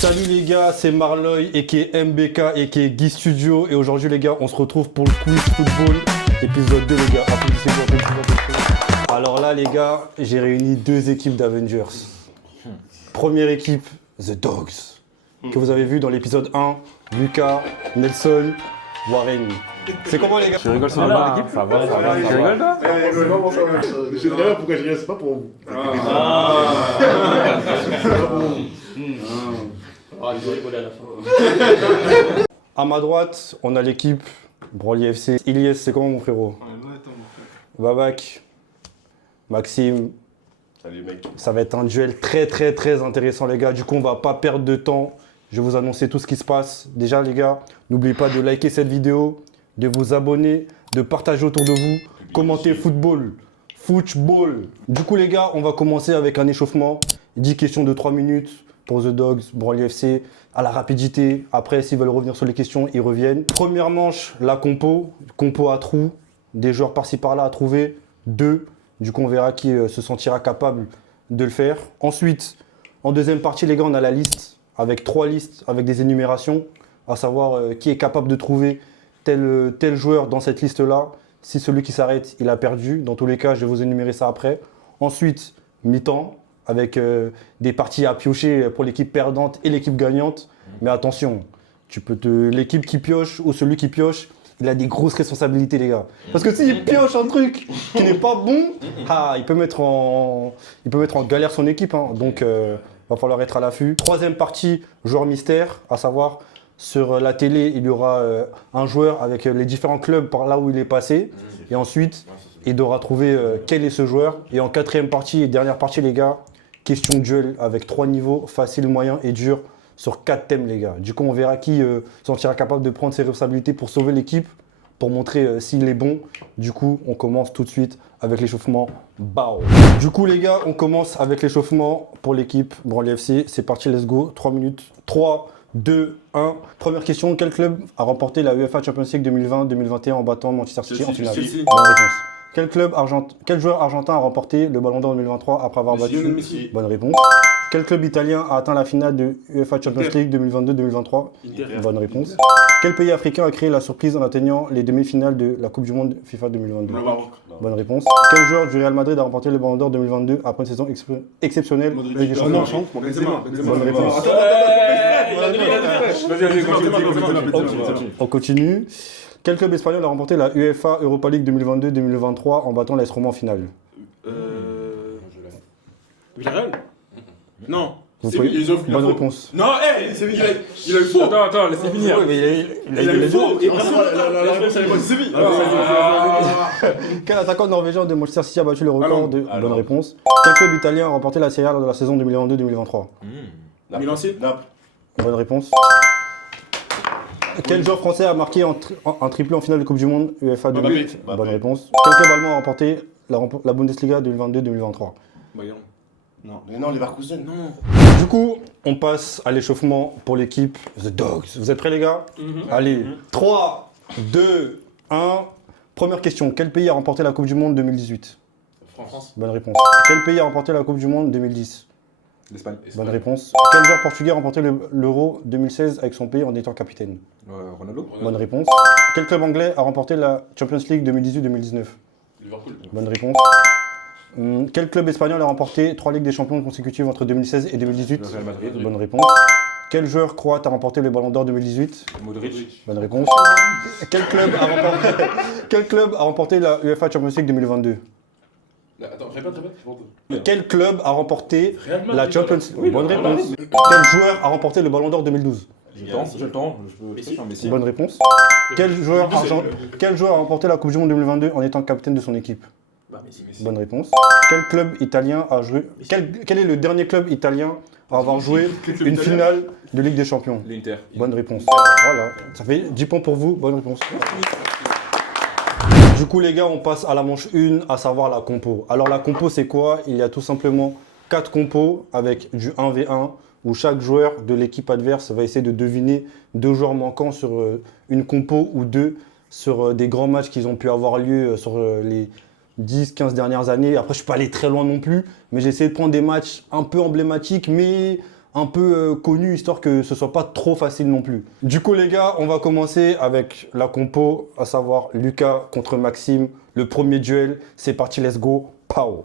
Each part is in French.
Salut les gars, c'est Marloy aka MBK aka Guy Studio et aujourd'hui les gars on se retrouve pour le quiz football épisode 2 les gars. Alors là les gars, j'ai réuni deux équipes d'Avengers. Première équipe, The Dogs, que vous avez vu dans l'épisode 1, Lucas, Nelson, Warren. C'est comment les gars? Tu rigoles sur la équipe? Ça va, ça va. Tu rigoles toi? Je sais très bien pourquoi je rigole, c'est pas pour vous. Ils ont rigolé à la fin. À ma droite, on a l'équipe Broly FC. Ilyes, c'est comment mon frérot? Babac, Maxime. Salut mec. Ça va être un duel très intéressant les gars. Du coup, on va pas perdre de temps. Je vais vous annoncer tout ce qui se passe. Déjà les gars, n'oubliez pas de liker cette vidéo, de vous abonner, de partager autour de vous, commenter football. Du coup les gars, on va commencer avec un échauffement. 10 questions de 3 minutes pour The Dogs, Broly FC, à la rapidité. Après, s'ils veulent revenir sur les questions, ils reviennent. Première manche, la compo à trous. Des joueurs par-ci par-là à trouver. 2. Du coup, on verra qui se sentira capable de le faire. Ensuite, en deuxième partie, les gars, on a la liste avec 3 listes, avec des énumérations, à savoir qui est capable de trouver tel joueur dans cette liste-là. Si celui qui s'arrête, il a perdu. Dans tous les cas, je vais vous énumérer ça après. Ensuite, mi-temps, avec des parties à piocher pour l'équipe perdante et l'équipe gagnante. Mais attention, l'équipe qui pioche ou celui qui pioche, il a des grosses responsabilités les gars. Parce que s'il pioche un truc qui n'est pas bon, il peut mettre en galère son équipe. Hein. Donc, va falloir être à l'affût. Troisième partie, joueur mystère, à savoir sur la télé, il y aura un joueur avec les différents clubs par là où il est passé. Et ensuite, il devra trouver quel est ce joueur. Et en quatrième partie et dernière partie les gars, question de duel avec 3 niveaux, facile, moyen et dur, sur 4 thèmes les gars. Du coup, on verra qui se sentira capable de prendre ses responsabilités pour sauver l'équipe, pour montrer s'il est bon. Du coup, on commence tout de suite avec l'échauffement. Bao. Du coup, les gars, on commence avec l'échauffement pour l'équipe Broly FC. C'est parti, let's go. 3 minutes. 3, 2, 1. Première question, quel club a remporté la UEFA Champions League 2020-2021 en battant Manchester City en finale? Bonne réponse. Quel joueur argentin a remporté le Ballon d'Or 2023 après avoir battu? Bonne réponse. Quel club italien a atteint la finale de UEFA Champions League 2022-2023? Bonne réponse. Quel pays africain a créé la surprise en atteignant les demi-finales de la Coupe du Monde FIFA 2022? Bonne réponse. Quel joueur du Real Madrid a remporté le Ballon d'Or 2022 après une saison exceptionnelle? Bonne réponse. On continue. Quel club espagnol a remporté la UEFA Europa League 2022-2023 en battant l'AS Roma en finale? Villarreal? Non. Bonne réponse. Non, il a eu faux. Attends, laissez finir. Il a eu faux. Et la réponse, elle est bonne. Séville. Quel attaquant norvégien de Manchester City a battu le record de... Bonne réponse. Quel club italien a remporté la Serie A lors de la saison 2022-2023? Milan-C. Naples. Bonne réponse. Quel joueur français a marqué un triplé en finale de Coupe du Monde UEFA 2000? Bonne réponse. Quel club allemand a remporté la Bundesliga 2022-2023? Bayern. Non, mais non, Leverkusen. Non. Du coup, on passe à l'échauffement pour l'équipe The Dogs. Vous êtes prêts les gars? Allez, 3, 2, 1. Première question. Quel pays a remporté la Coupe du Monde 2018? France. Bonne réponse. Quel pays a remporté la Coupe du Monde 2010? L'Espagne. Bonne réponse. Quel joueur portugais a remporté l'Euro 2016 avec son pays en étant capitaine? Ronaldo. Bonne réponse. Quel club anglais a remporté la Champions League 2018-2019? Liverpool. Bonne réponse. Quel club espagnol a remporté 3 Ligues des Champions consécutives entre 2016 et 2018? Real Madrid. Bonne réponse. Quel joueur croate a remporté le Ballon d'Or 2018? Modric. Bonne réponse. Quel club a remporté la UEFA Champions League 2022? Attends, répète. Quel club a remporté Real Madrid. la Champions League? Bonne réponse. Quel joueur a remporté le Ballon d'Or 2012? Je le tente. Je peux faire Messi. Bonne réponse. Quel joueur a remporté la Coupe du Monde 2022 en étant capitaine de son équipe? Messi. Bonne réponse. Quel club italien a joué... Quel est le dernier club italien à avoir joué une finale de Ligue des Champions? L'Inter. Bonne réponse. Voilà. Ça fait 10 points pour vous. Bonne réponse. Du coup, les gars, on passe à la manche 1, à savoir la compo. Alors, la compo, c'est quoi? Il y a tout simplement 4 compos avec du 1v1 où chaque joueur de l'équipe adverse va essayer de deviner 2 joueurs manquants sur une compo ou 2 sur des grands matchs qui ont pu avoir lieu sur les 10-15 dernières années. Après, je ne suis pas allé très loin non plus, mais j'ai essayé de prendre des matchs un peu emblématiques, mais un peu connus, histoire que ce soit pas trop facile non plus. Du coup, les gars, on va commencer avec la compo, à savoir Lucas contre Maxime. Le premier duel, c'est parti, let's go, pow.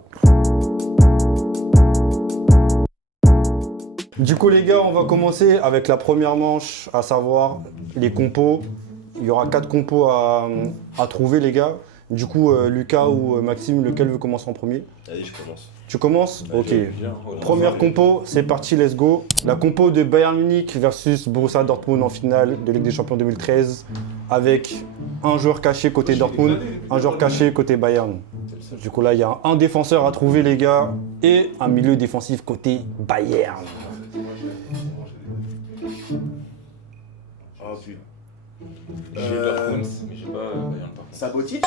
Du coup, les gars, on va commencer avec la première manche, à savoir les compos. Il y aura 4 compos à trouver, les gars. Du coup, Lucas ou Maxime, lequel veut commencer en premier? Allez, je commence. Tu commences? Ok. Première compo, c'est parti, let's go. La compo de Bayern Munich versus Borussia Dortmund en finale de Ligue des Champions 2013, avec un joueur caché côté Dortmund, un joueur caché côté Bayern. Du coup, là, il y a un défenseur à trouver, les gars, et un milieu défensif côté Bayern. Oh putain. J'ai Dortmund, mais j'ai pas Bayern par contre. Sabotic.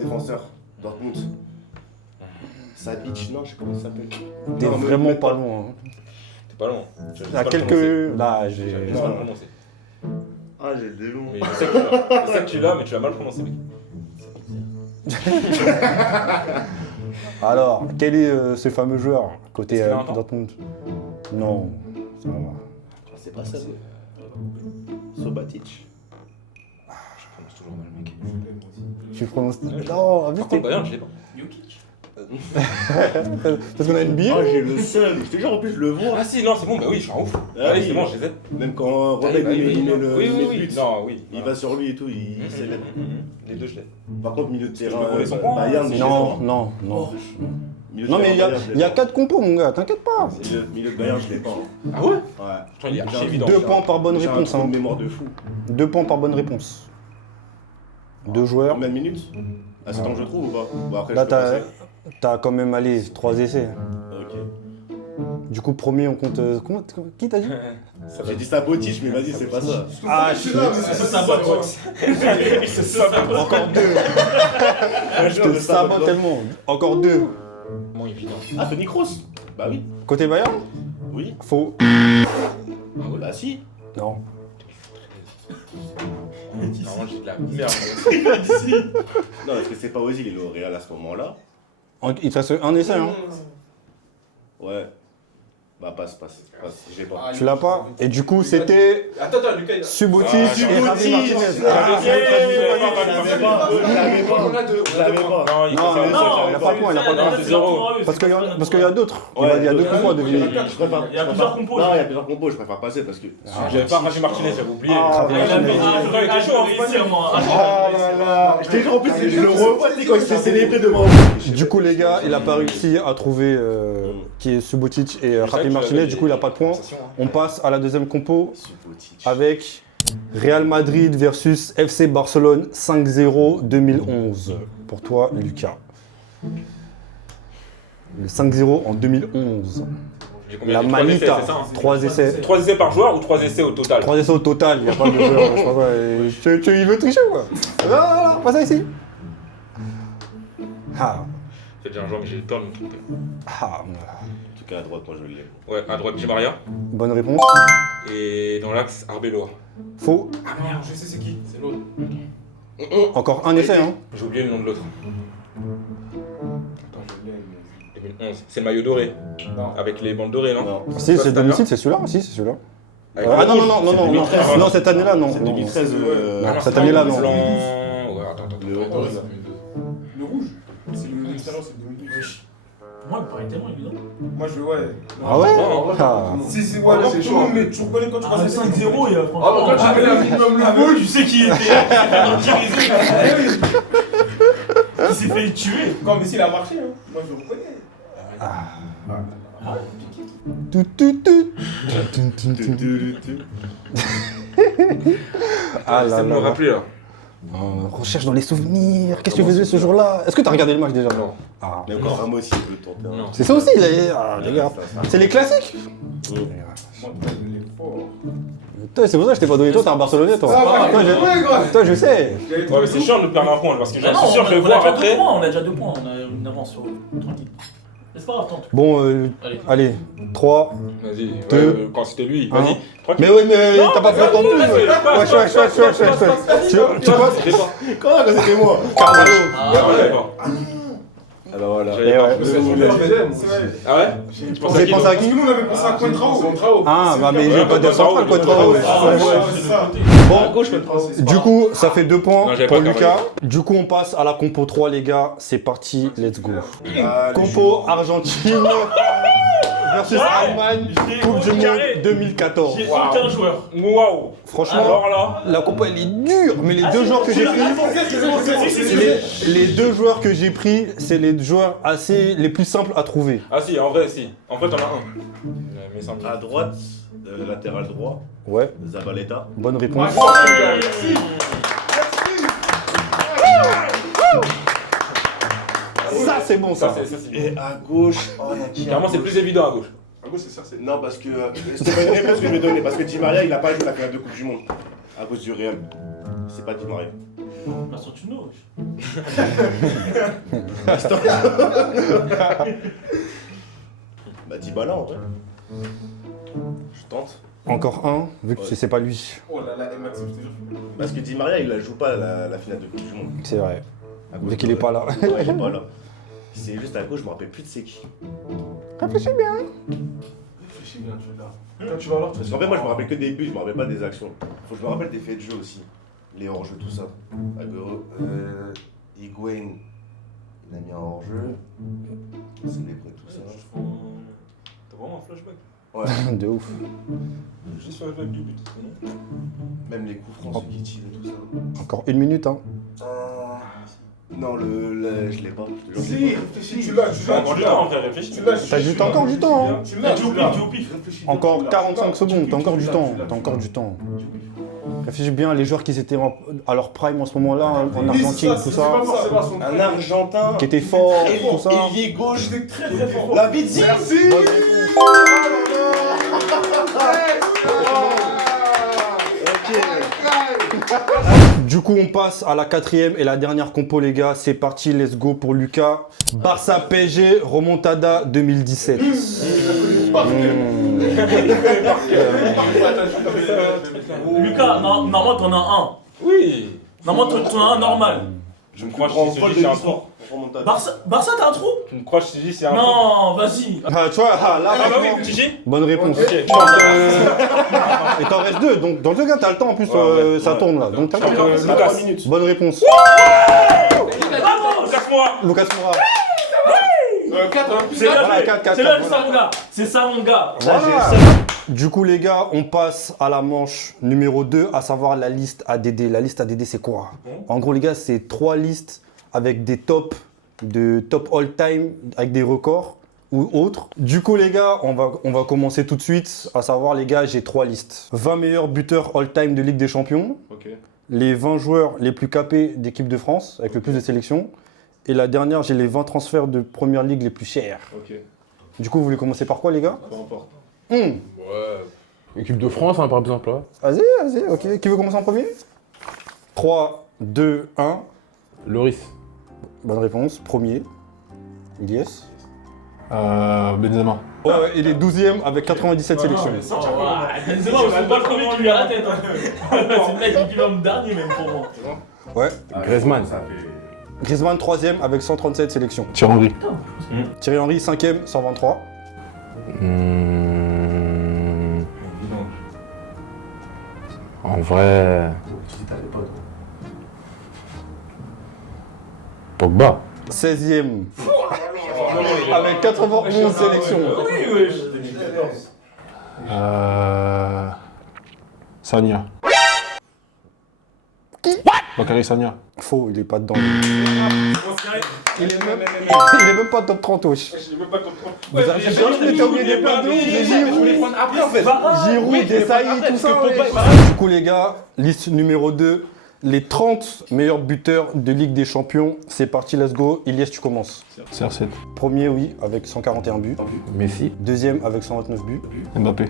Défenseur. Dortmund. Sabic, non, je sais comment ça s'appelle. T'es vraiment pas loin. T'es pas loin. Il y a quelques... Là, J'ai j'ai... mal prononcé. Ah, j'ai le démon. Mais je sais que tu l'as, mais tu l'as mal prononcé, mec. Alors, quel est ce fameux joueur côté Est-ce qu'il a un temps Dortmund? Non, ça va. C'est pas ça. Sobatic. Je prononce toujours mal, mec. Tu prononces... Ouais, Non, Par vite, contre, Bayern, je l'ai pas. parce qu'on a une bille. Ah, j'ai le seul. Je te jure, en plus, je le vois. Ah si, non, c'est bon, bah oui, je suis un ouf. Ah Ah oui, oui. c'est bon, je les ai. Même quand Robin Ah, oui, il met le oui, il met oui, le oui. but, Non, oui. il va sur lui et tout, il célèbre. Les deux, je l'ai. Par contre, milieu de que je terrain, peux voler son point, Bayern, hein, c'est Non, chaud. non, non. Milieu de Non, mais terrain, il y a, Bayern, je l'ai il y a pas. 4 compos, mon gars, t'inquiète pas. Milieu de Bayern, je l'ai pas. Ah ouais? Ouais. Putain, il est archi J'ai évident. 2 points par bonne J'ai un réponse. trou de Hein. mémoire de fou. 2 points par bonne réponse. 2 joueurs. Combien de minutes? Ah, c'est tant que je trouve ou pas? Bon, après, Là, je peux passer. t'as quand même, allé 3 essais. Ok. Du coup, premier, on compte... qui t'a dit? Ça va J'ai dit Sabotic, mais vas-y, c'est pas ça. Ah, je C'est ça, boîte. C'est ça, Encore 2. Je te sabote tellement. Encore 2. Moins évident. Ah, Toni Kroos? Bah oui. Côté Bayern? Oui. Faux. Bah si. Non. Normalement, j'ai de la merde. Non, parce que c'est pas Ozil, il est au Real à ce moment-là. Il te reste un essai, hein. Ouais. Bah passe. J'ai pas. Tu l'as pas? Et du coup, c'était Attends, Lucas, il a. Subotic Ah, et Javi Martinez. Je l'avais pas. On a deux. Je l'avais pas. Non, il Non, faut faire non, il ça. a pas de point, il a pas de point. C'est zéro. Parce qu'il y a d'autres. Ouais, Il y a d'autres compos à deviner. Je préfère. Il y a plusieurs compos. Non, il y a plusieurs compos, je préfère passer parce que. J'avais pas Raji Martinez, j'avais oublié. Ah, Il avait dit, Ah, il était chaud, en réussi, fait. moi. Ah là là. Je t'ai dit en plus, je le revois, tu sais, quand il s'est célébré devant moi. Du coup, les gars, il a pas réussi à trouver qui est Subotic et Javi Martinez. Du coup, il a pas de point. On passe à la deuxième compo avec Real Madrid versus FC Barcelone 5-0 2011. Pour toi, Lucas. Le 5-0 en 2011. La Manita, 3 essais. 3 essais par joueur ou 3 essais au total? 3 essais au total, il n'y a pas de joueur. Je sais pas quoi. Il veut tricher ou quoi? Non, pas ça ici. Ah. C'est déjà un joueur que j'ai le temps de me tromper. Ah. En tout cas, à droite, moi je l'ai. Ouais, à droite, Di Maria. Bonne réponse. Et dans l'axe, Arbeloa. Faux. Ah merde, je sais c'est qui. C'est l'autre. Encore un essai, hein. J'ai oublié le nom de l'autre. Attends, je l'ai. 2011. C'est le maillot doré. Non. Avec les bandes dorées, non? Non. Si, c'est 2006, c'est celui-là. Si, c'est celui-là. Avec Ah le non, rouge. non, non, non, c'est non, 2013. non, cette année-là, non. C'est non. 2013. Ah non, cette c'est année-là, le non. blanc. Ouais, attends. Le Attends, ça fait deux. Le rouge. C'est le extérieur, c'est 2012. Moi, il me paraît tellement évident. Moi, je ouais. Ah ouais? Non, Ah. Si, ouais, non, c'est tout chaud, le monde, hein. mais tu reconnais quand tu Ah, passes 5-0, il y a Ah, franchement. bah, quand tu mets la minimum le rouge, Tu sais qui était qui s'est fait tuer. quand Messi il a marché, hein. Moi, je le reconnais. Tout, tout, tout. Ah là Ça me là. rappeler là. Recherche dans les souvenirs. Qu'est-ce que tu faisais ce jour-là? Est-ce que t'as regardé le match déjà? Non. Ah. Mais encore Ramos, il peut tenter. Non. C'est ça aussi, les gars. C'est les classiques. Moi, putain, il est fort. Toi, c'est pour ça que je t'ai pas donné. Toi, t'es un Barcelonais, toi. Ça va, Toi, ouais, gros. Toi, je sais. Ouais, mais c'est chiant de perdre un point parce que Mais je non, suis sûr que je vais voir on a après. déjà 2 points, on a une avance sur eux. Tranquille. Mais c'est pas grave, tente. Bon, Allez. allez. 3. Vas-y, Deux. quand c'était lui, Un. vas-y. Tranquille. Mais oui, mais Non, t'as pas fait vas-y, autant de vas-y, plus. passe, Wesh. Tu passes? J'ai pas. Comment quand c'était moi? Carvalho. Ah, Ouais, ouais, Ah bah voilà. J'avais Et pas ouais. pensé à ça. Ah ouais Tu Vous avez pensé à qui? Nous, on avait pensé à Coentrao. Ah, bah mais il Ouais, est pas de central, quoi, trop. C'est ça. Bon, du coup, ça fait 2 points Non, j'avais pour pas Lucas. Du coup, on passe à la compo 3, les gars. C'est parti, let's go. Compo Argentine versus Allemagne, Coupe du Monde 2014. J'ai aucun joueur. Waouh. Franchement, Alors là, la compo elle est dure, mais les deux joueurs que j'ai pris, les deux joueurs que j'ai pris, c'est les joueurs les plus simples à trouver. ah si, en vrai, si. En fait, t'en as un. Mais sans À droite, latéral droit, Ouais, Zabaleta. bonne réponse. Ça c'est bon ça, ça. c'est. Et à gauche, oh, il y a qui? Clairement, c'est plus évident à gauche. Ah ouais, c'est ça, c'est. Non, parce que c'est pas une réponse que je vais donner. Parce que Di Maria, il a pas joué la finale de Coupe du Monde. À cause du Real. C'est pas Di Maria. Vincent Tuno. Bah, Dybala en vrai. Je tente. Encore un, vu que Ouais. c'est pas lui. Oh là là, Maxime, je te jure. Parce que Di Maria, il la joue pas la finale de Coupe du Monde. C'est vrai. À cause Vu qu'il de- est pas là. Ouais, il est pas là. C'est juste à gauche, je me rappelle plus de c'est qui. Réfléchis bien. Réfléchis bien, tu là. Quand tu vas alors, tu Parce qu'en fait, moi, je me rappelle que des buts, je me rappelle pas des actions. Faut que je me rappelle des faits de jeu aussi. Les hors-jeux, tout ça. Agüero, Higuaín, il a mis un hors-jeu. C'est des prêts, tout ça. T'as vraiment un flashback. Ouais, De ouf. Juste flashback du but. même les coups francs, ceux qui tirent et tout ça. Encore 1 minute, hein. Non, je l'ai pas. Je te jure, je Si, l'ai pas. réfléchis, tu l'as, tu l'as, Encore tu du temps, l'as. frère, réfléchis. Tu l'as, T'as encore du temps, hein. Tu l'as, Du tu au l'as. pif, du au pif. Réfléchis, Encore tu l'as. 45 secondes, t'as encore Tu du l'as, temps. tu l'as, T'as tu encore l'as. du temps. Réfléchis bien, les joueurs qui étaient à leur prime en ce moment-là, en Oui, c'est Argentine, ça, tout c'est ça, pas forcément son Un prime. Argentin. qui étaient forts, tout ça. Ailier gauche. J'étais très très fort. La Vizzi. Merci. Bonne réponse. Du coup, on passe à la 4e et la dernière compo, les gars. C'est parti, let's go pour Lucas. Barça PSG, remontada 2017. Lucas, normalement t'en as un. Oui. Normalement t'en as un normal. Je me crois que Grand je te vol dis de c'est un l'histoire. trou. Remontada. Barça t'as un trou? Je me crois que je te dis c'est un trou. Non, vas-y. Ah, tu vois, là, Ah bah franchement, oui, Gigi. bonne réponse. Ok, je pense. Et t'en restes 2, donc dans 2 cas, t'as le temps en plus, Ouais, ça tourne là. Donc t'as le temps. Lucas. 3 minutes. Bonne réponse. Vamos. Casse-moi. Lucas Moura. 4, hein. C'est là, Voilà, 4, c'est là, 4. c'est ça mon gars. C'est ça mon gars. Voilà. Du coup, les gars, on passe à la manche numéro 2, à savoir la liste ADD. La liste ADD, c'est quoi? En gros, les gars, c'est 3 listes avec des tops de top all-time, avec des records ou autres. Du coup, les gars, on va commencer tout de suite. À savoir, les gars, j'ai 3 listes. 20 meilleurs buteurs all-time de Ligue des Champions. Ok. Les 20 joueurs les plus capés d'équipe de France, avec le plus de sélections. Et la dernière, j'ai les 20 transferts de Première Ligue les plus chers. Ok. Du coup, vous voulez commencer par quoi, les gars? Peu importe. Ouais. Équipe de France, hein, par exemple. Là. Vas-y, vas-y, ok. Qui veut commencer en premier? 3, 2, 1. Loris. Bonne réponse. Premier. Ilyes. Benzema. Ouais, il est 12ème avec 97 sélections. C'est moi, c'est pas le premier qui lui a la tête. Hein. C'est le mec qui va me dernier même pour moi. Ouais. Griezmann. Griezmann, 3ème avec 137 sélections. Thierry Henry. Thierry Henry, 5ème, 123. En vrai. Pogba. 16ème. Avec 91 sélections. Oui, oui. Sagna. Bakary Sagna. Faux, il est pas dedans. Il est même pas top 30, wesh. Vous avez t'as oublié des plein de ouf, les Giroud. Après, en fait. Giroud, Desailly, tout ça. Ouais. Du coup, les gars, liste numéro 2. Les 30 meilleurs buteurs de Ligue des Champions. C'est parti, let's go. Ilyes, tu commences. CR7. Premier, oui, avec 141 buts. Messi. Deuxième, avec 129 buts. Mbappé.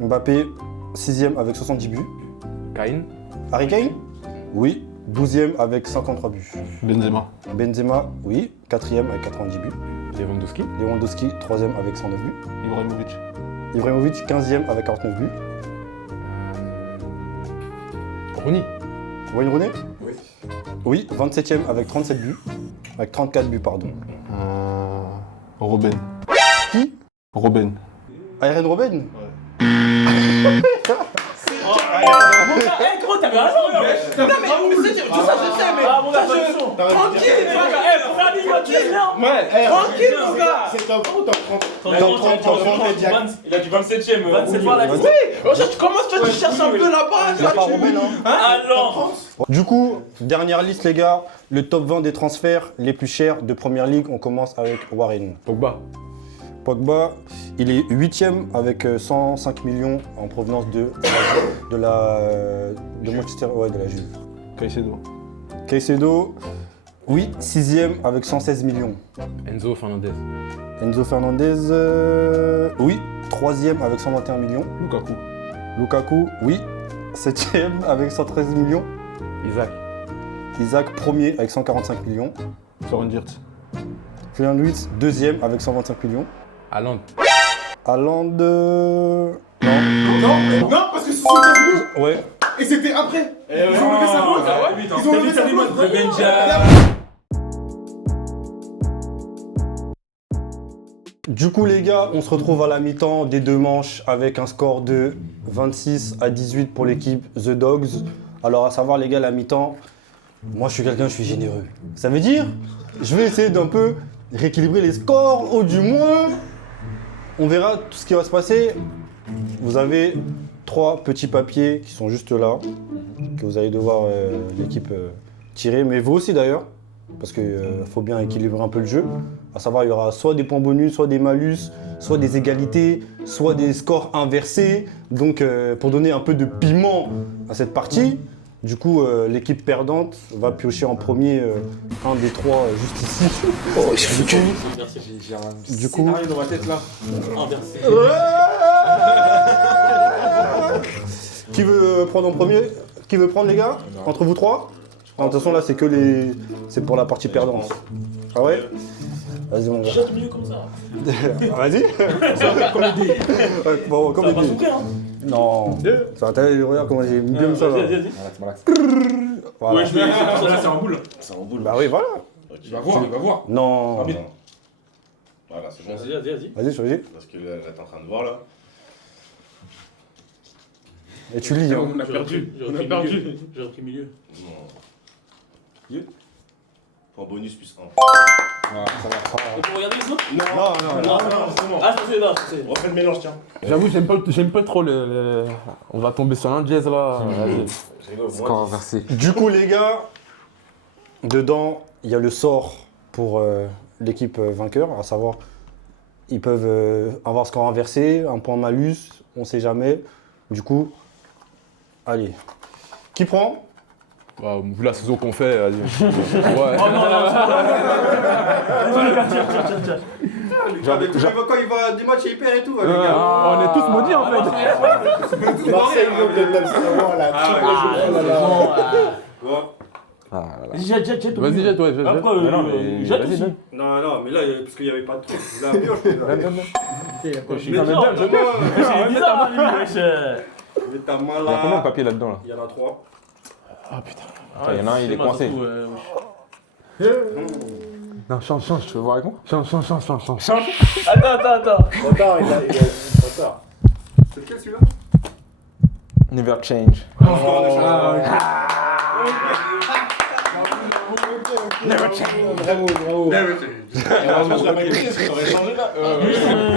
Mbappé, 6ème avec 70 buts. Kane. Harry Kane? Oui. 12ème avec 53 buts. Benzema. Benzema, oui. 4ème avec 90 buts. Lewandowski. Lewandowski, 3ème avec 109 buts. Ibrahimovic. Ibrahimovic, 15ème avec 49 buts. Rooney. Wayne Rooney? Oui. Oui, 27ème avec 37 buts. Avec 34 buts, pardon. Robin. Qui? Robin. Aaron Robben? Eh, gros, t'avais raison, Non, mais tout ça, je sais, mais. Ah, mon gars, tranquille, pour faire des gars, tu es bien. Ouais, tranquille, mon gars. C'est top 30 ou top 30? Top 30, top 30, Il a du 27ème. 27 fois la liste. Tu commences, toi, tu cherches un peu là-bas. Il n'y a pas Robben, hein? Ah non. Du coup, dernière liste, les gars. Le top 20 des transferts les plus chers de Première Ligue. On commence avec Warren. Pogba. Pogba, il est 8ème avec 105 millions en provenance de Manchester, ouais, de la Juve. Caicedo. Caicedo, oui, 6ème avec 116 millions. Enzo Fernandez. Enzo Fernandez, oui, 3ème avec 121 millions. Lukaku. Lukaku, oui, 7ème avec 113 millions. Isaac. Isaac, premier avec 145 millions. Florian Wirtz. Florian Wirtz, 2ème avec 125 millions. Haaland. Haaland, non. Non, parce que c'est 15 minutes. Ouais. Et c'était après. Ils ont enlevé sa faute. Ils ont enlevé sa faute. Du coup les gars, on se retrouve à la mi-temps des deux manches avec un score de 26 à 18 pour l'équipe The Dogs. Alors à savoir les gars, la mi-temps, moi je suis généreux. Ça veut dire, je vais essayer d'un peu rééquilibrer les scores, ou du moins, on verra tout ce qui va se passer. Vous avez 3 petits papiers qui sont juste là, que vous allez devoir l'équipe tirer, mais vous aussi d'ailleurs, parce qu'il faut bien équilibrer un peu le jeu. À savoir, il y aura soit des points bonus, soit des malus, soit des égalités, soit des scores inversés. Donc, pour donner un peu de piment à cette partie, du coup, l'équipe perdante va piocher en premier un des 3 juste ici. Du coup, dans ma tête là. Inversé. qui veut prendre en premier? Qui veut prendre les gars? Entre vous 3? De toute façon, là, c'est que les. C'est pour la partie perdante. Ah ouais? Vas-y, mon gars. Shot mieux comme ça. Vas-y. Comme des dés. Ouais, bon, comme Ça les va pas dés. souffrir, hein. Non. Ça va t'aller, regarde comment j'ai mis bien ça là. Vas-y, vas-y. Voilà. Ouais, je vais. Là, c'est en boule. C'est en boule. Bah oui, voilà. Il va voir. Non. Ah, mais- Voilà, c'est bon. Vas-y, vas-y. Vas-y, choisis. Parce que là, t'es en train de voir là. Et tu lis. Hein. On a perdu. On a perdu. J'ai repris milieu. Non. Point bonus plus 1. Ah, ça va. On peut regarder les autres? Non. c'est bon. Ah, c'est non, c'est. On refait le mélange, tiens. J'avoue, j'aime pas trop le. On va tomber sur un jazz là. Vas-y. Je rigole, Score moi. inversé. Du coup, les gars, dedans, il y a le sort pour l'équipe vainqueur, à savoir, ils peuvent avoir score inversé, un point malus, on sait jamais. Du coup, allez. Qui prend? Bah, vu la saison qu'on fait, vas-y. Ouais. Oh non, non, tiens. Quand il va du match, il perd et tout. On est tous maudits en fait. Marseille, de Namstawa, là. Vas-y, jette. Vas-y, jette, ouais. Après, jette Vas-y, aussi. donne. Non, mais là, parce qu'il n'y avait pas de truc. Là, pioche, Je suis Mais dans le non, donne, je donne. C'est bizarre, lui, wesh. Mets ta main Il y a combien de là. papier là-dedans là? Il y en a 3. Ah putain. Ah, Il y en a un, il est c'est-moi coincé. surtout, wesh. Non, change, tu veux voir avec moi? Change. Attends. Attends, il a trop tard. C'est lequel celui-là? Never change. Bravo. Je l'avais pris, parce que t'aurais changé là.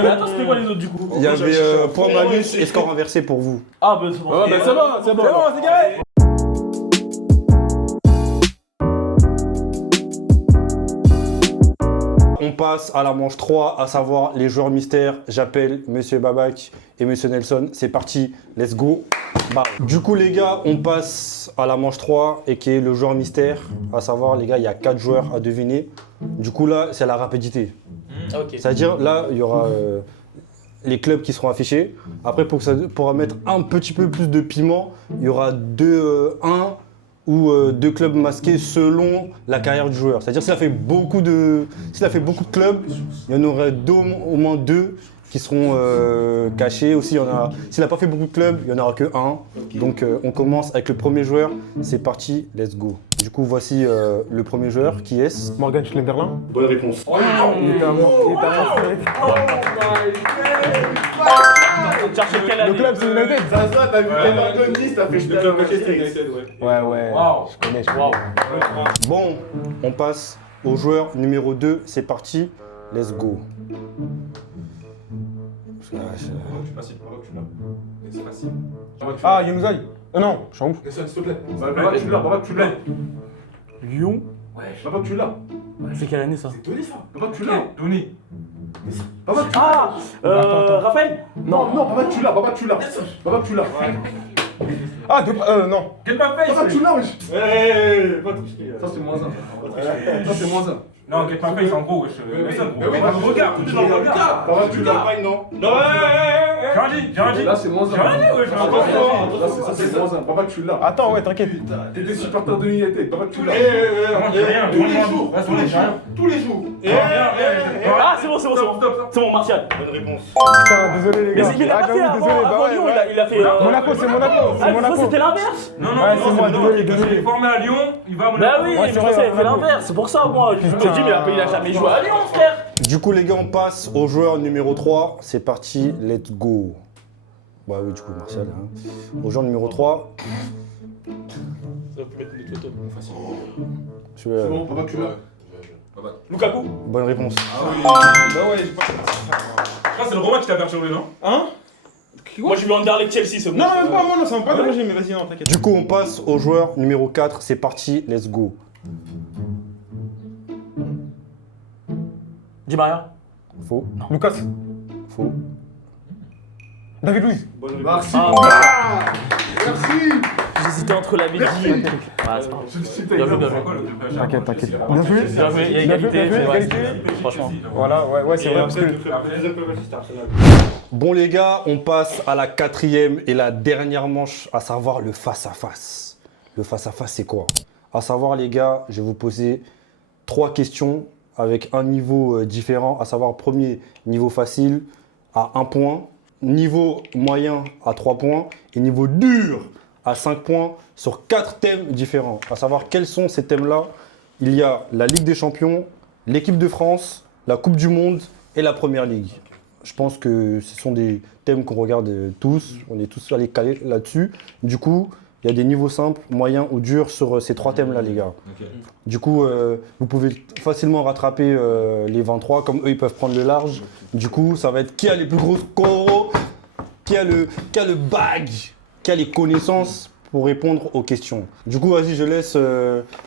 Mais attends, c'était quoi les autres du coup? Il y avait point malus et score inversé pour vous. Ah, bah c'est bon. Ouais, bah c'est bon, c'est carré. On passe à la manche 3, à savoir les joueurs mystères. J'appelle Monsieur Babac et Monsieur Nelson. C'est parti, let's go. Bah, du coup, les gars, on passe à la manche 3 et qui est le joueur mystère. À savoir, les gars, il y a 4 joueurs à deviner. Du coup, là, c'est la rapidité. Ah, ok. C'est-à-dire, là, il y aura les clubs qui seront affichés. Après, pour mettre un petit peu plus de piment, il y aura un ou 2 clubs masqués selon la carrière du joueur. C'est-à-dire s'il a fait beaucoup de clubs, il y en aurait au moins 2 qui seront cachés. Aussi, s'il n'a pas fait beaucoup de clubs, il n'y en aura que un. Donc on commence avec le premier joueur. C'est parti, let's go. Du coup, voici le premier joueur. Qui est-ce? Morgan Schneiderlin. Bonne réponse. Il était à moi. Le club, c'est United. Ça, t'as vu Everton Nice, t'as fait jeter à Manchester. Ouais. Je connais. Bon, on passe au joueur numéro 2. C'est parti, let's go. C'est facile, c'est facile. Ah, Younzai. Non, je suis en ouf. S'il te plaît. Baba, tu l'as. Lyon. Baba, tu l'as. C'est quelle année ça? C'est Tony, ça. Baba, tu l'as. Tony. Baba, tu l'as. Ah Raphaël. Non, Baba, tu l'as. Baba, tu l'as. Ah, non. Quel pas fait? Baba, tu l'as, wesh. Pas tricher. Ça, c'est moins 1. Ça, c'est moins 1. Non, quel pas fait, c'est en gros, wesh. Regarde, tu le regardes. Baba, tu l'as. Non. J'ai rien dit. Là, c'est moins 1. J'ai rien dit, wesh. Ça, c'est moins 1. Baba, tu l'as. Attends, ouais, t'inquiète. T'es des supporters de United. Baba, tu l'as. J'ai rien. Tous les jours. Ah c'est bon. C'est bon Martial. Bonne réponse. Putain, désolé les Mais gars. il a pas fait j'avoue, avant, désolé. Bah Lyon, ouais. il a fait. Monaco, c'est Monaco. Ah, je crois que c'était l'inverse. Non, Ouais, c'est moi, désolé. Il est formé à Lyon, il va à Monaco. Bah oui, Ouais, mais c'est je vrai, pensais qu'il avait fait Monaco. l'inverse. C'est pour ça, moi. Je me dis, mais il a jamais joué à Lyon, frère. Du coup, les gars, on passe au joueur numéro 3. C'est parti, let's go. Bah oui, du coup, Martial. Hein. Au joueur numéro 3. Ça va plus mettre une photo. C'est bon, Baba, tu l'as. Lukaku. Bonne réponse. Bah ouais, j'ai pas. Ah, c'est le Romain qui t'a perturbé, non? Hein? Moi, je lui Anderlecht Chelsea, c'est bon. Non, même pas moi, non, ça m'a pas dérangé, mais vas-y, non, t'inquiète. Du coup, on passe au joueur numéro 4. C'est parti, let's go. Di Maria. Faux. Lucas. Faux. David Luiz. Merci. Merci. J'hésitais entre la Belgique. Ah, c'est pas grave. Bien vu. T'inquiète. Bien joué. Bien joué, il y a égalité. Franchement. Voilà, ouais, c'est vrai. Parce que... Bon, les gars, on passe à la 4e et la dernière manche, à savoir le face-à-face. Le face-à-face, c'est quoi? À savoir, les gars, je vais vous poser 3 questions avec un niveau différent, à savoir premier niveau facile à 1 point, niveau moyen à 3 points et niveau dur à 5 points sur 4 thèmes différents. À savoir quels sont ces thèmes-là. Il y a la Ligue des Champions, l'équipe de France, la Coupe du Monde et la Première Ligue. Je pense que ce sont des thèmes qu'on regarde tous, on est tous allés caler là-dessus. Du coup, il y a des niveaux simples, moyens ou durs sur ces 3 thèmes-là, les gars. Ok. Du coup, vous pouvez facilement rattraper les 23, comme eux, ils peuvent prendre le large. Du coup, ça va être qui a les plus grosses coraux, qui a le bag, qui a les connaissances pour répondre aux questions. Du coup, vas-y, je laisse,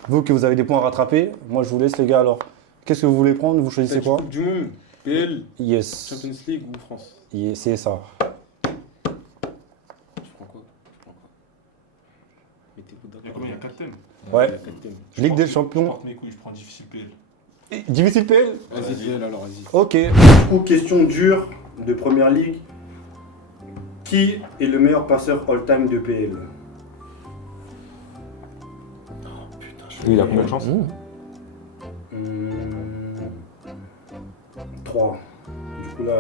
vous que vous avez des points à rattraper. Moi, je vous laisse, les gars, alors. Qu'est-ce que vous voulez prendre? Vous choisissez quoi? Du monde, PL, Yes. Champions League ou France? C'est ça. Je prends quoi? Mettez-vous d'accord. Il y a combien? Il y a 4 thèmes. Ouais. 4 thèmes. Ligue des Je Champions. porte mes couilles, je prends difficile PL. Difficile PL? Vas-y, PL alors, vas-y. Ok. Ou question dure de Première Ligue. Qui est le meilleur passeur all-time de PL? Il a combien de chance? 3. Du coup là,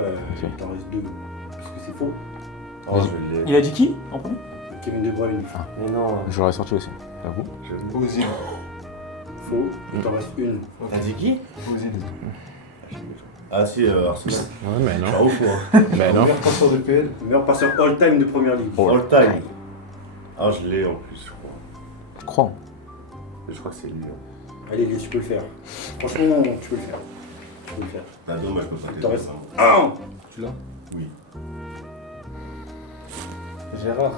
t'en restes 2. Parce que c'est faux. Oh, je l'ai. Il a dit qui en premier? Kevin De Bruyne. Mais non. Je l'aurais sorti aussi, j'avoue. Ozil. Faux. Il t'en reste une. T'as dit qui? Ozil. Ah si, Arsenal. Ouais, mais Pas ouf, moi. Mais non. Meilleur passeur de PL. Meilleur passeur all-time de Première Ligue. All time. Ah, je l'ai en plus, je crois. Je crois. Je crois que c'est lui. Hein. Allez, tu peux le faire. Franchement, tu peux le faire. Tu peux le faire. Ah, dommage, je peux pas Il t'en t'aider. reste un. Tu l'as? Oui. Gérard.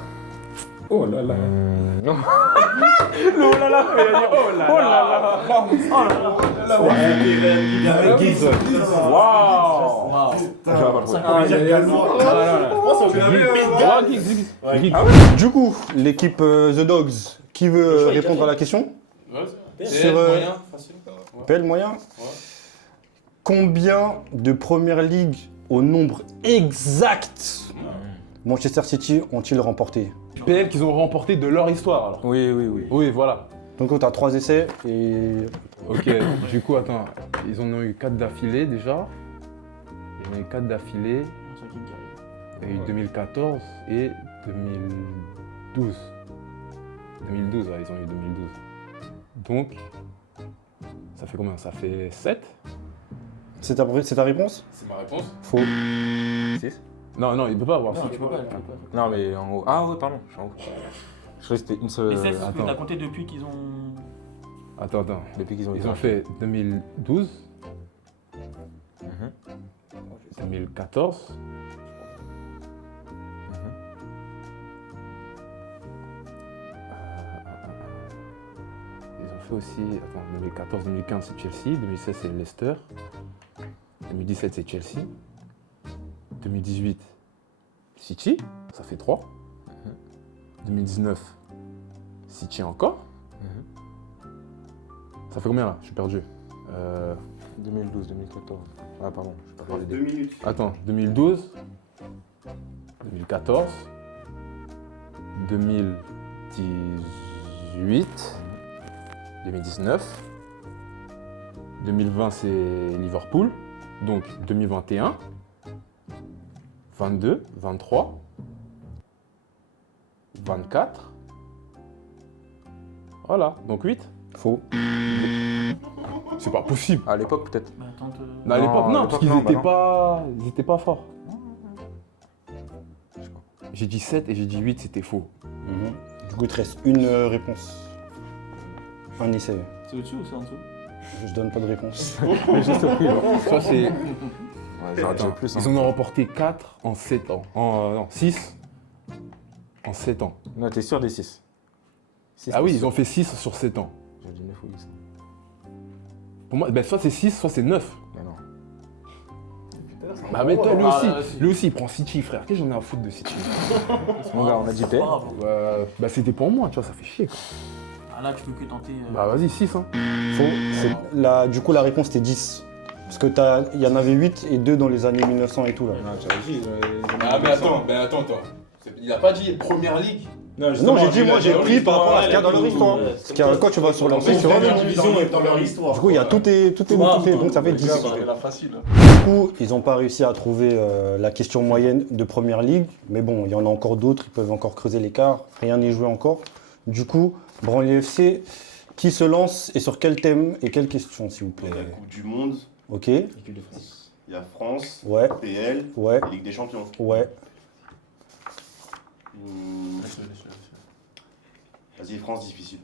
Oh là là. Non. Oh là là, il a dit oh là là. Il avait Guise. Waouh. Du coup, l'équipe The Dogs, qui veut répondre à la question? Sur moyen, facile. PL moyen. Combien de Première Ligue au nombre exact Manchester City ont-ils remporté? PL qu'ils ont remporté de leur histoire alors. Oui. Oui, voilà. Donc tu as 3 essais et... Ok, du coup, attends, ils en ont eu 4 d'affilée déjà. Ils ont eu 4 d'affilée. Il y a eu 2014 et 2012. 2012, ouais, ils ont eu 2012. Donc, ça fait combien? Ça fait 7? C'est ta réponse? C'est ma réponse. Faux. 6. Non, non, il peut pas avoir Non, ça. tu peux pas. Non, mais en haut. Ah, ouais, pardon, je suis en haut. Je croyais que c'était une seule. Et 16, parce que attends. t'as compté depuis qu'ils ont. Attends. Depuis qu'ils ont Ils ont fait 2012, Mhm. 2014, ils ont fait aussi, attends, 2014-2015 c'est Chelsea, 2016 c'est Leicester, 2017 c'est Chelsea, 2018 City, ça fait 3, 2019 City encore, ça fait combien là? Je suis perdu. 2012, 2014. Ah, pardon, je peux pas parler 2 des. minutes. Attends, 2012, 2014, 2018, 2019, 2020 c'est Liverpool, donc 2021, 22, 23, 24, voilà, donc 8. Faux. C'est pas possible. À l'époque, peut-être. Bah, attends, Non, à l'époque, à non, parce l'époque, qu'ils non, étaient bah pas, ils étaient pas forts. J'ai dit 7 et j'ai dit 8, c'était faux. Mhm. Du coup, il te reste une réponse. Un essai. c'est au-dessus ou c'est en dessous? Je donne pas de réponse. Juste pris, ça c'est. Ouais, j'aurais dit Attends, plus. ils en ont remporté 4 en 7 ans. Non, 6 en 7 ans. Non, t'es sûr des 6. Ah oui, ils ont fait 6 sur 7 ans. J'ai dit 9 ou 10. Pour moi, ben, soit c'est 6, soit c'est 9. Mais non. Bah mais toi, Ah, lui aussi, il prend City, frère. Qu'est-ce que j'en ai à foutre de City? Mon gars, on a dit C'est paix. pas grave. Bah c'était pour moi, tu vois, ça fait chier. Quoi. Ah là, tu peux que tenter. Bah vas-y, 6 hein. Faux. Du coup, la réponse était 10. Parce que il y en avait 8 et 2 dans les années 1900 et tout là. Non, tu as dit. Ah, mais attends. Il a pas dit première ligue. Non, j'ai dit, moi j'ai pris par rapport à ce qu'il y a dans leur histoire. Ouais, Parce qu'il y a, quand tu vas sur leur site, tu vois. Leur division est dans leur histoire. Du coup, il y a tout est donc ça fait 10. C'est la facile. Du coup, ils n'ont pas réussi à trouver la question moyenne de première ligue. Mais bon, il y en a encore d'autres, ils peuvent encore creuser l'écart. Rien n'est joué encore. Du coup, Branly FC, qui se lance et sur quel thème et quelle question, s'il vous plaît? Il y a la Coupe du Monde, Ok. il y a France, Ouais. PL, Ouais. et Ligue des Champions. Ouais. Vas-y, France, difficile.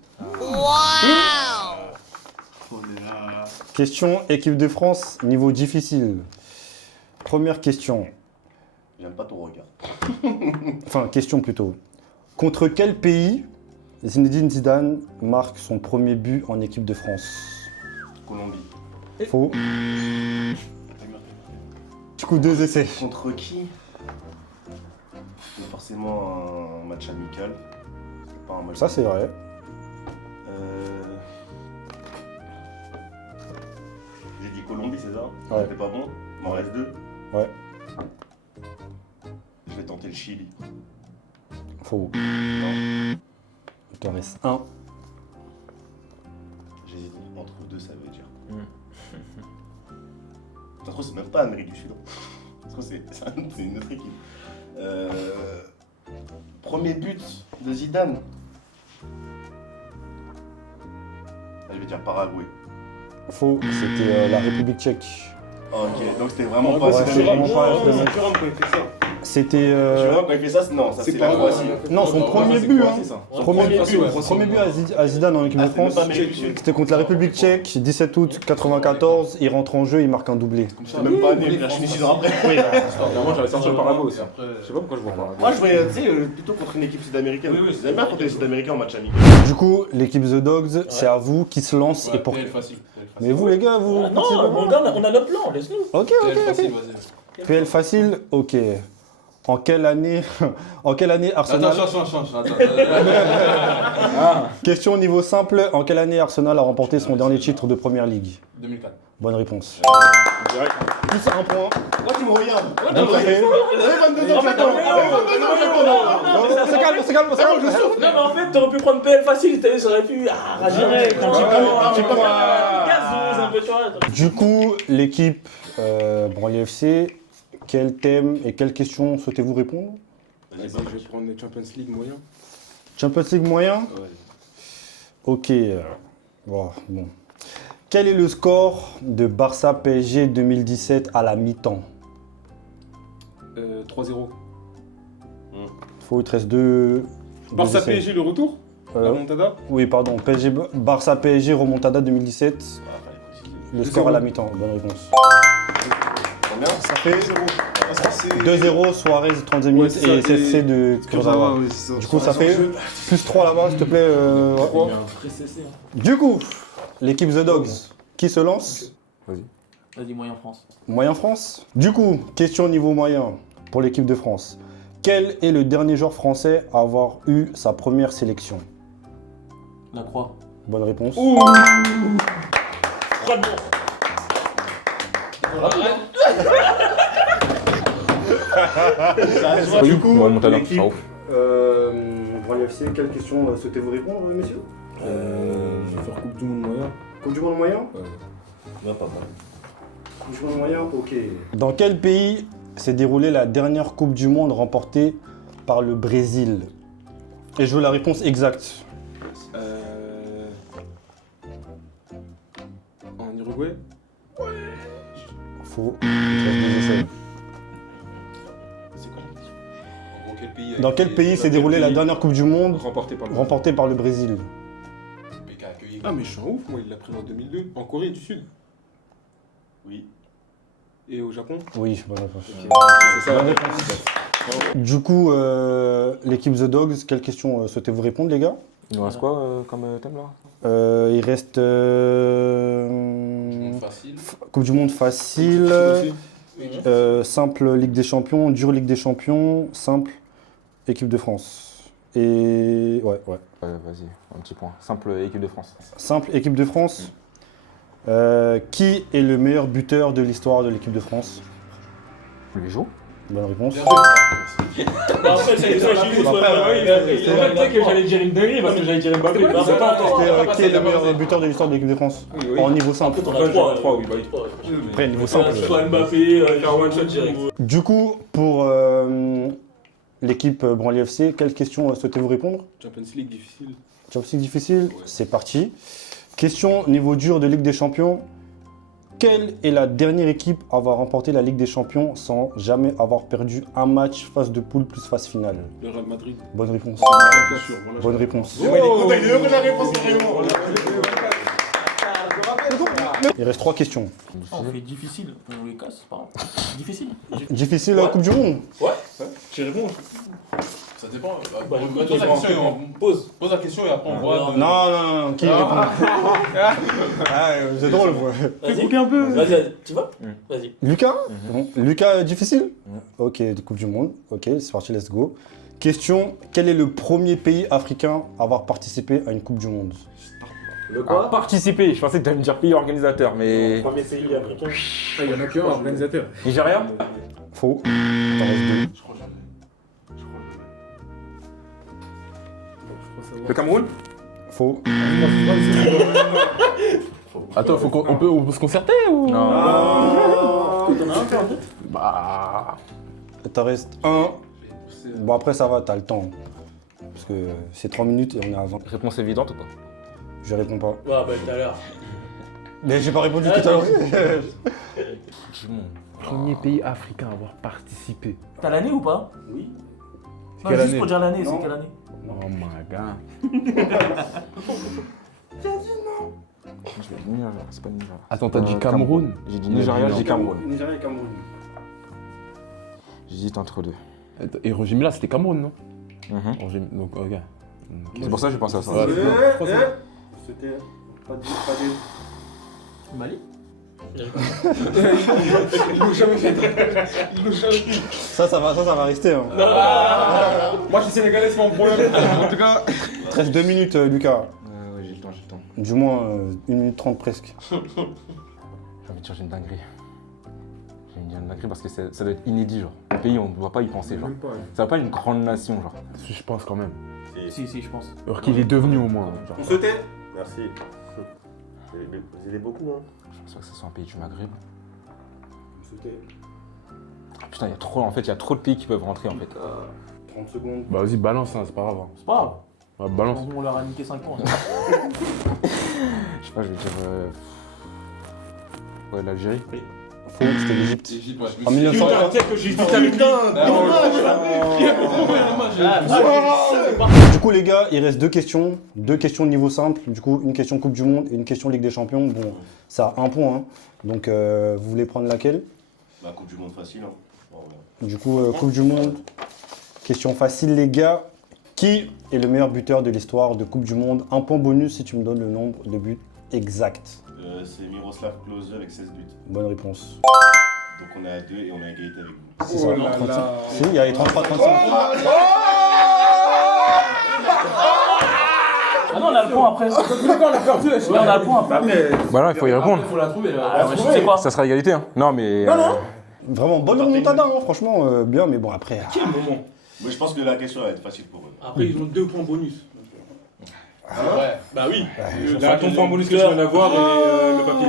Question équipe de France, niveau difficile. Première question. J'aime pas ton regard. Enfin, question plutôt. Contre quel pays Zinedine Zidane marque son premier but en équipe de France? Colombie. Faux. Du coup, 2 essais. Contre qui? Forcément un match amical. C'est pas un match. Ça, c'est vrai. J'ai dit Colombie, c'est ça? Ouais. C'était pas bon? Il m'en reste 2. Ouais. Je vais tenter le Chili. Faux. Non. Il t'en reste 1. J'hésite entre 2, ça veut dire. Ça se trouve, c'est même pas Amérique du Sud. Ça se trouve, c'est une autre équipe. Premier but de Zidane. Ah, je vais dire Paraguay. Faux. C'était la République tchèque. Ah, ok, donc c'était vraiment pas. Ouais, c'est c'est vraiment pas. Jérôme, quand il fait ça. C'était. Jérôme, quand il fait ça, non, ça c'est la Croatie. Non, son premier but. Hein. Son Premier but, ouais. premier but à Zidane en équipe de Ah, c'est même France. pas Amérique du Sud. C'était contre la République tchèque, 17 août 94. Il rentre en jeu, il marque un doublé. C'est même pas né, frère, je suis né 6 ans après. Moi, j'avais sorti le Paraguay aussi. Je sais pas pourquoi je vois Paraguay. Moi, je voyais, tu sais, plutôt contre une équipe sud-américaine. Oui, oui, Ils aiment bien contre les sud-américains en match amical. Du coup, l'équipe The Dogs, c'est à vous qui se lance et pour. facile. Mais vous, les gars, vous. Ah, non, mon gars, on a notre plan, laisse-nous. Ok, ok, ok. PL facile, ok. En quelle année Arsenal. Change. Question au niveau simple. En quelle année Arsenal a remporté son dernier titre de Première Ligue? 2004. Bonne réponse. Direct. Plus un point. Moi, tu me regardes. Donc ça fait. Vous avez 22 ans, j'attends. C'est calme, c'est calme, c'est calme. Non, mais en fait, t'aurais pu prendre PL facile, t'as vu, ça aurait pu. Ah, rager, un petit peu gazeuse, un peu, tu vois. Du coup, l'équipe Branly FC Quel thème et quelles questions souhaitez-vous répondre? Vas-y, Vas-y, je vais prendre les Champions League moyen. Champions League moyen? Ouais. Ok. Bon. Quel est le score de Barça PSG 2017 à la mi-temps? 3-0. Faut, il te reste deux. Barça essais. PSG, le retour La remontada. Oui, pardon. Barça PSG remontada 2017. Le score à la mi-temps. Bonne réponse. Combien? Ça fait 2-0. 2-0, Suarez 32 minutes c'est ça, et CC de Kurzawa. oui, c'est ça. Du coup, ça fait plus 3 là-bas, s'il te plaît. Il y Ouais. a un vrai CC. Hein. Du coup, l'équipe The Dogs, qui se lance? Vas-y, moyen France. Moyen France. Du coup, question niveau moyen pour l'équipe de France. Quel est le dernier joueur français à avoir eu sa première sélection? La Croix. Bonne réponse. Du coup, l'équipe Branly FC, quelle question souhaitez-vous répondre, messieurs? Je vais faire Coupe du Monde moyen. Coupe du monde moyen? Non, pas mal. Coupe du monde moyen, ok. Dans quel pays s'est déroulée la dernière Coupe du Monde remportée par le Brésil? Et je veux la réponse exacte. En Uruguay. Faux. Il te reste deux essais. C'est quoi la question? En gros, quel pays Dans quel pays s'est déroulée la dernière Coupe du Monde Remporté par le remportée par le Brésil? pays qui a accueilli? Ah, mais je suis un ouf, moi, il l'a pris en 2002. En Corée du Sud. Oui. Et au Japon. Oui, bonne réponse. C'est ça. Du coup, l'équipe The Dogs, quelle question souhaitez-vous répondre, les gars? Il nous reste quoi comme thème là? Il reste Facile. Coupe du Monde facile, simple Ligue des Champions, dure Ligue des Champions, simple équipe de France. Et ouais. Vas-y, un petit point. Simple équipe de France. Simple équipe de France. Qui est le meilleur buteur de l'histoire de l'équipe de France? Les jours. Bonne réponse. Bah après, c'est ça, j'ai peut-être que j'allais dire une dinguerie parce que j'allais dire Mbappé. Bah, attends, Qui est le meilleur buteur de l'histoire de l'équipe de France? En niveau simple. Après, t'en as trois. Oui, bah, Après, niveau simple. Soit Mbappé, faire one shot direct. Du coup, pour l'équipe Branly FC, quelle question souhaitez-vous répondre? Champions League difficile. Champions League difficile, c'est parti. Question niveau dur de Ligue des Champions. Quelle est la dernière équipe à avoir remporté la Ligue des Champions sans jamais avoir perdu un match phase de poule plus phase finale? Le Real Madrid. Bonne réponse. Voilà. Bonne réponse. Il est content, la réponse, carrément. Il reste 3 questions. On fait difficile, on les casse, c'est pas grave. Difficile. Difficile la Coupe du Monde? J'y réponds. Ça dépend. Bah, Pose la question et on pose la question et après on voit. Non, qui répond? Ah, c'est drôle, ouais. Vas-y, un peu. Vas-y, tu vas? Vas-y. Lucas? Bon. Lucas, difficile? Ok, Coupe du Monde. Ok, c'est parti, let's go. Question, quel est le premier pays africain à avoir participé à une Coupe du Monde? Le Participer, je pensais que tu allais me dire pays organisateur, mais. Premier pays africain. Ah, il y en a qu'un organisateur. Nigeria? Faux. T'en restes 2. Je crois que Le Cameroun? Faux. Attends, on peut se concerter ou? T'en as un peu en tête? Bah. T'en restes 1. Bon, après, ça va, t'as le temps. Parce que c'est 3 minutes et on est à 20. Réponse évidente ou pas? Je réponds pas. Ouais, bah tout à l'heure. Mais j'ai pas répondu tout à l'heure. Du monde. Premier pays africain à avoir participé. T'as l'année ou pas? Oui. Non, quelle juste année? pour dire l'année, Non. c'est quelle année? Oh my god. Je vais dire Nigeria, c'est pas Nigeria. Attends, t'as dit Cameroun? J'ai dit Nigeria, j'ai dit Cameroun. Nigeria et Cameroun. J'hésite entre deux. Et Roger Mila, c'était Cameroun, non? Mhm. Roger, donc, ok. C'est pour ça que j'ai pensé à ça. Ouais. C'était pas dit. Mali? Ça va rester. Hein. Moi, je suis sénégalais, c'est mon problème. En tout cas. Il te reste 2 minutes, Lucas. Ouais, j'ai le temps. Du moins 1 minute 30 presque. J'ai envie de dire, j'ai une dinguerie. J'ai envie de dire une dinguerie parce que ça doit être inédit, genre. Le pays, on ne doit pas y penser, genre. Ça va pas être une grande nation, genre. Je pense quand même. Si, je pense. Alors qu'il est devenu au moins. Genre. On sautait. Merci. Vous aidez beaucoup, hein. Je pense pas que ce soit un pays du Maghreb. Putain, il y a trop, en fait, il y a trop de pays qui peuvent rentrer, en fait. 30 secondes. Bah vas-y, balance, hein, c'est pas grave. C'est pas grave. Bah, balance. On leur a niqué 5 ans. Je sais pas, je vais dire. Ouais, l'Algérie. Faux, c'était l'Égypte. Égypte, ouais, je me En suis dit, 1900. putain, que j'ai hésité avec lui. Du coup, les gars, il reste deux questions de niveau simple. Du coup, une question Coupe du Monde et une question Ligue des Champions. Bon, ça a un point. Hein. Donc, vous voulez prendre laquelle? Bah, Coupe du Monde facile. Hein. Bon, ouais. Du coup, Coupe du Monde. Question facile, les gars. Qui est le meilleur buteur de l'histoire de Coupe du Monde? Un point bonus si tu me donnes le nombre de buts exact. C'est Miroslav Klose avec 16 buts. Bonne réponse. Donc on est à 2 et on a égalité avec vous. C'est ça, Oh là 35. là. Si, il y a les 33-35. Ah non, on a le point après. Pourquoi on a perdu? Ouais, on a le point après. Bah non, il faut y répondre. Faut la trouver. C'est quoi? Ça sera égalité, hein. Non, mais. Vraiment, bonne remontada, hein, franchement, bien, mais bon, après. Quel moment? Mais je pense que la question va être facile pour eux. Après, ils ont 2 points bonus. Ouais. Bah oui. Là, ton point bonus que tu viens d'avoir et le papier.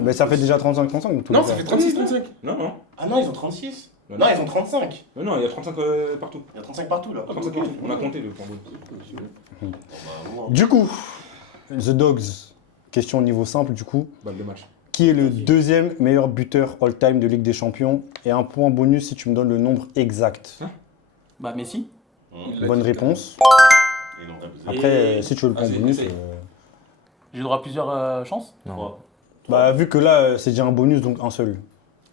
Mais ça fait déjà 35-35. donc tous Non, les ça cas. fait 36-35. Non, non. Ah non, ils ont 36. Non, Non, ils ont 35. Non, non, il y a 35 partout. Il y a 35 partout là. 35 partout. On a compté le point bonus. Du coup, The Dogs, question au niveau simple, du coup. Balle de match. Qui est le deuxième meilleur buteur all-time de Ligue des Champions? Et un point bonus si tu me donnes le nombre exact. Bah Messi. Bonne réponse. Et donc, Après, Et- si tu veux le point Vas-y, bonus. essaye. J'ai le droit à plusieurs chances. Non. Bah, vu que là, c'est déjà un bonus, donc un seul.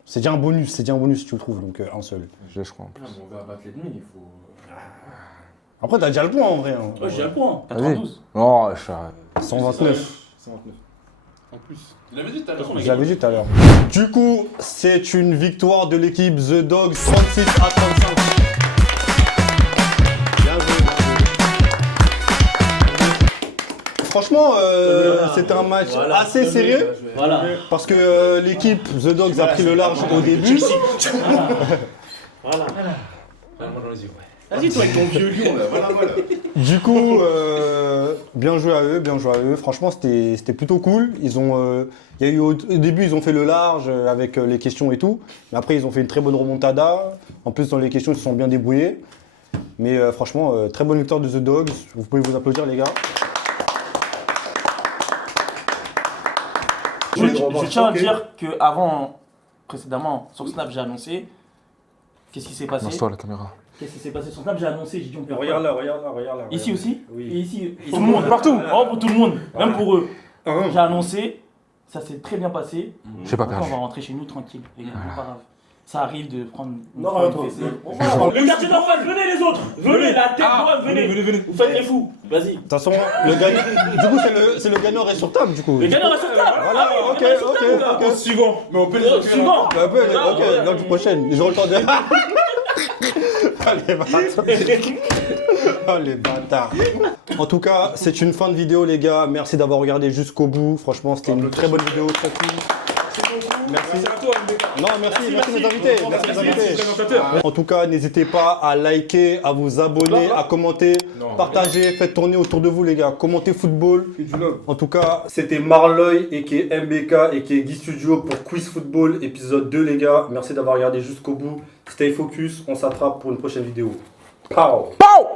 C'est déjà un bonus si tu le trouves, donc un seul. Je crois. On va battre l'ennemi, il faut. Après, t'as déjà le point en vrai. Hein. J'ai un point. Vas-y. 92. Oh, chat. 129. 129. En plus. Tu l'avais dit tout à l'heure. Je l'avais dit tout à l'heure. Du coup, c'est une victoire de l'équipe The Dogs, 36 à 35. Bien joué, bien joué. Franchement, c'était un match assez sérieux. Voilà. Parce que l'équipe The Dogs a pris le large au début. Voilà. Moi dans les yeux, ouais. Vas-y, toi avec ton vieux lion là, voilà. Du coup, bien joué à eux, Franchement, c'était plutôt cool. Il y a eu au début, ils ont fait le large avec les questions et tout. Mais après, ils ont fait une très bonne remontada. En plus, dans les questions, ils se sont bien débrouillés. Mais franchement, très bonne victoire de The Dogs. Vous pouvez vous applaudir, les gars. Je tiens à dire qu'avant, précédemment, sur Snap, j'ai annoncé. Qu'est-ce qui s'est passé? Lance-toi la caméra. Qu'est-ce qui s'est passé sur Snap? J'ai annoncé, j'ai dit on peut. regarde là. Ici aussi? Oui. Et ici, tout le monde, partout. Oh, pour tout le monde, même pour eux. Ah, J'ai annoncé, ça s'est très bien passé. J'ai pas Maintenant, perdu. on va rentrer chez nous tranquille. Les gars, c'est pas grave. Ça arrive de prendre une Non, fois une attends. fessée. Le quartier d'en face, venez les autres. Venez, la tête droite, venez. Venez. Vous faites les fous. Vas-y. De toute façon, le gagnant, du coup, c'est le gagnant reste sur table, du coup. Le gagnant reste sur table. Voilà, Ah oui, ok, le gagnant reste sur table, ok, là. ok. Suivant. Mais on peut les Suivant. Bah, ok, l'autre prochaine. Ils auront le temps de. Ah, les bâtards. Oh, les bâtards. En tout cas, c'est une fin de vidéo, les gars. Merci d'avoir regardé jusqu'au bout. Franchement, c'était une très bonne vidéo, très cool. Merci. Merci à toi, MBK. Non, merci mes invités. Merci mes invités. présentateur. En tout cas, n'hésitez pas à liker, à vous abonner, à commenter, Non, partager, faites tourner autour de vous, les gars. Commentez football. En tout cas, c'était Marloy et qui est MBK et qui est Guy Studio pour Quiz Football épisode 2, les gars. Merci d'avoir regardé jusqu'au bout. Stay focus, on s'attrape pour une prochaine vidéo. Pow! Pow!